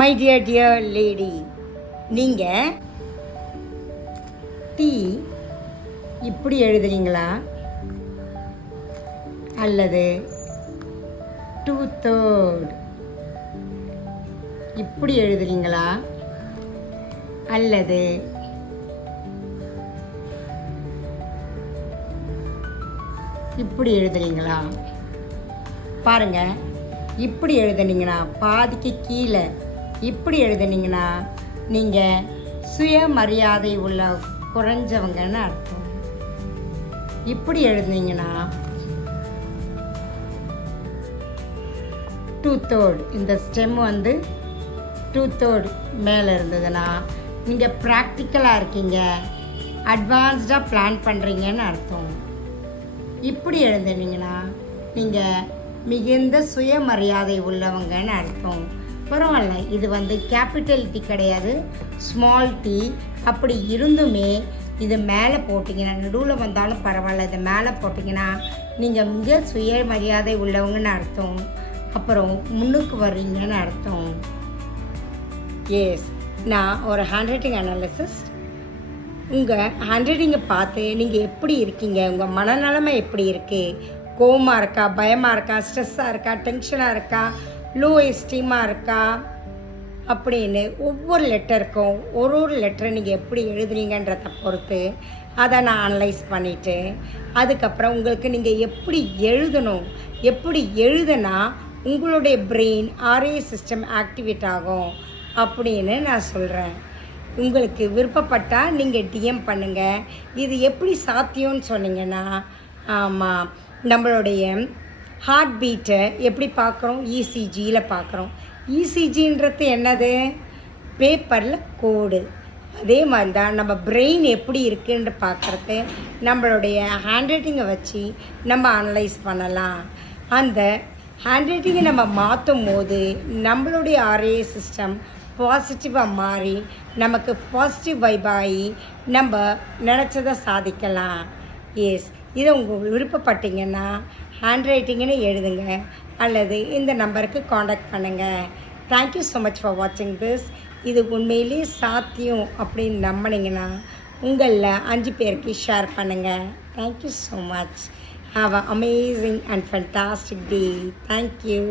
My dear lady, நீங்கள் tea இப்படி எழுதுறீங்களா அல்லது 2/3 இப்படி எழுதுறீங்களா அல்லது இப்படி எழுதுறீங்களா? பாருங்க, இப்படி எழுதுனீங்கன்னா பாதிக்கு கீழே இப்படி எழுதுனீங்கன்னா நீங்கள் சுயமரியாதை உள்ள குறைஞ்சவங்கன்னு அர்த்தம். இப்படி எழுதுனீங்கன்னா 2/3 இந்த ஸ்டெம் 2/3 மேலே இருந்ததுன்னா நீங்கள் ப்ராக்டிக்கலாக இருக்கீங்க, அட்வான்ஸ்டாக பிளான் பண்ணுறீங்கன்னு அர்த்தம். இப்படி எழுதுனீங்கன்னா நீங்கள் மிகுந்த சுயமரியாதை உள்ளவங்கன்னு அர்த்தம். பரவாயில்ல, இது கேபிட்டல் டி கிடையாது, ஸ்மால் டி. அப்படி இருந்துமே இது மேலே போட்டிங்கன்னா, நடுவில் வந்தாலும் பரவாயில்ல, இதை மேலே போட்டிங்கன்னா நீங்கள் மிக சுயமரியாதை உள்ளவங்கன்னு அர்த்தம். அப்புறம் முன்னுக்கு வர்றீங்கன்னு அர்த்தம். எஸ், நான் ஒரு ஹேண்ட் ரைட்டிங் அனாலிசிஸ்ட். உங்கள் ஹேண்ட் ரைட்டிங்கை பார்த்து நீங்கள் எப்படி இருக்கீங்க, உங்கள் மனநிலைமை எப்படி இருக்குது, கோவமாக இருக்கா, பயமாக இருக்கா, ஸ்ட்ரெஸ்ஸாக இருக்கா, டென்ஷனாக இருக்கா, லோ எஸ்டீமாக இருக்கா அப்படின்னு ஒவ்வொரு லெட்டருக்கும் ஒரு லெட்டரை நீங்கள் எப்படி எழுதுறீங்கன்றதை பொறுத்து அதை நான் அனலைஸ் பண்ணிவிட்டு அதுக்கப்புறம் உங்களுக்கு நீங்கள் எப்படி எழுதணும், எப்படி எழுதுனா உங்களுடைய பிரெயின் ஆர்ஏ சிஸ்டம் ஆக்டிவேட் ஆகும் அப்படின்னு நான் சொல்கிறேன். உங்களுக்கு விருப்பப்பட்டால் நீங்கள் டிஎம் பண்ணுங்கள். இது எப்படி சாத்தியம்னு சொன்னீங்கன்னா, ஆமாம், நம்மளுடைய ஹார்ட் பீட்டை எப்படி பார்க்குறோம், இசிஜியில் பார்க்குறோம். இசிஜின்றது என்னது? பேப்பரில் கோடு. அதே மாதிரி தான் நம்ம பிரெயின் எப்படி இருக்குன்னு பார்க்குறது நம்மளுடைய ஹேண்ட் ரைட்டிங்கை வச்சு நம்ம அனலைஸ் பண்ணலாம். அந்த ஹேண்ட் ரைட்டிங்கை நம்ம மாற்றும் போது நம்மளுடைய ஆர்ஏ சிஸ்டம் பாசிட்டிவாக மாறி நமக்கு பாசிட்டிவ் வைபாகி நம்ம நினச்சதை சாதிக்கலாம். எஸ், இதை உங்களுக்கு விருப்பப்பட்டீங்கன்னா ஹேண்ட் ரைட்டிங்கன்னு எழுதுங்க அல்லது இந்த நம்பருக்கு காண்டாக்ட் பண்ணுங்கள். தேங்க்யூ ஸோ மச் ஃபார் வாட்சிங் திஸ். இது உண்மையிலேயே சாத்தியம் அப்படின்னு நம்பினீங்கன்னா உங்களில் 5 பேருக்கு ஷேர் பண்ணுங்கள். Thank you so much. Have an amazing and fantastic day. Thank you.